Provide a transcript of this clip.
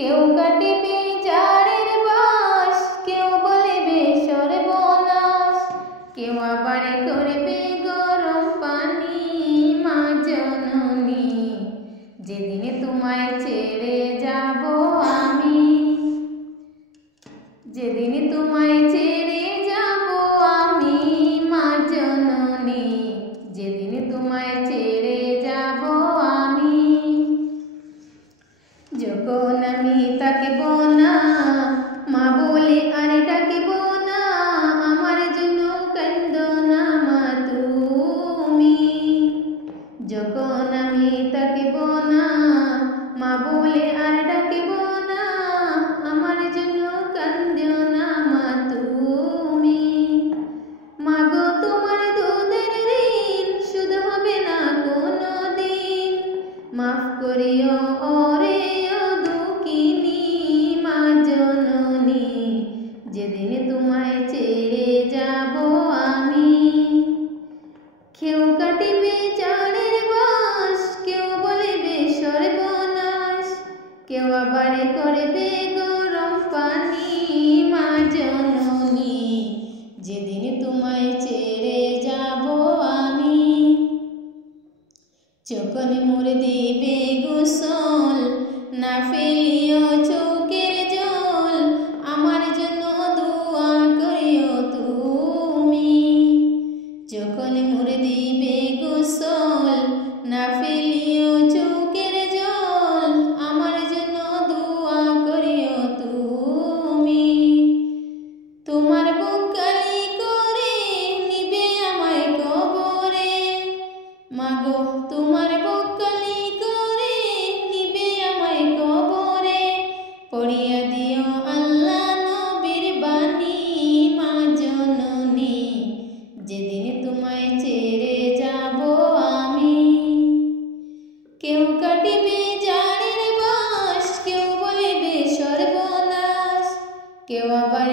কেউ কাটিবে জারের বাঁশ, কেউ বলিবে সর্বনাশ, কেউ আবার করবে গরম পানি। মা জননী, যেদিন তোমায় ছেড়ে যাব আমি, যেদিন তোমায় ছেড়ে যাব আমি। মা জননী, যেদিন তোমায় ছেড়ে যাব আমি। যখন আমি তাকিব না, মা বলে আর ডাকিব না, আমার জন্য কান্দো না মা তুমি। যখন আমি তাকিব না, মা বলে আর ডাকিব না, আমার জন্য কান্দো না মা তুমি। মা গো, তোমার দুধের ঋণ শোধ হবে না কোনো দিন, মাফ করিও ওরে ও দুঃখিনী। মা জননী, যেদিন তোমায় ছেড়ে যাব আমি। কেউ কাটিবে জারের বাঁশ, কেউ বলিবে সর্বনাশ, কেউ আবার করবে গরম পানি। মা জননী, যেদিন তোমায় ছেড়ে যাব আমি। যখন মোর দিবে গোসল, না ফেলিও চোখের জল, আমার জন্য দোয়া করিও তুমি। যখন মোর দিবে গোসল, না ফেলিও চোখের জল, আমার জন্য দোয়া করিও তুমি। তোমার বুক খালি করে নিবে আমায় কবরে, মাগো তোমার বুক খালি করে নিবে আমায় কবরে, পড়িয়া দিও আল্লাহ নবীর বাণী। মা জননী, যেদিন তোমায় ছেড়ে যাব আমি। কেউ কাটিবে জারের বাঁশ, কেউ বলিবে সর্বনাশ, কেউ আবার